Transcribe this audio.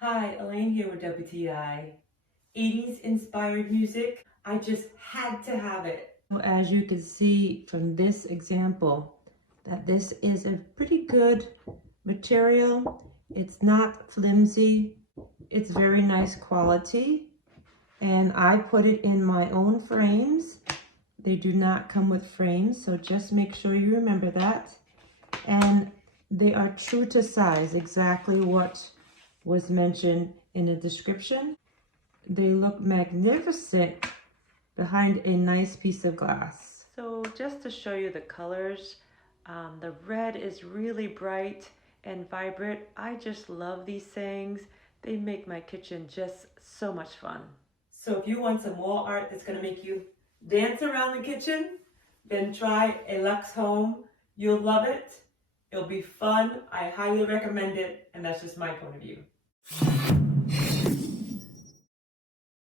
Hi, Elaine here with WTI. 80s inspired music. I just had to have it. As you can see from this example, that this is a pretty good material. It's not flimsy. It's very nice quality. And I put it in my own frames. They do not come with frames, so just make sure you remember that. And they are true to size, exactly what was mentioned in the description. They look magnificent behind a nice piece of glass. So just to show you the colors, the red is really bright and vibrant. I just love these things. They make my kitchen just so much fun. So if you want some wall art that's going to make you dance around the kitchen, then try A LuxeHome. You'll love it. It'll be fun. I highly recommend it, and that's just my point of view.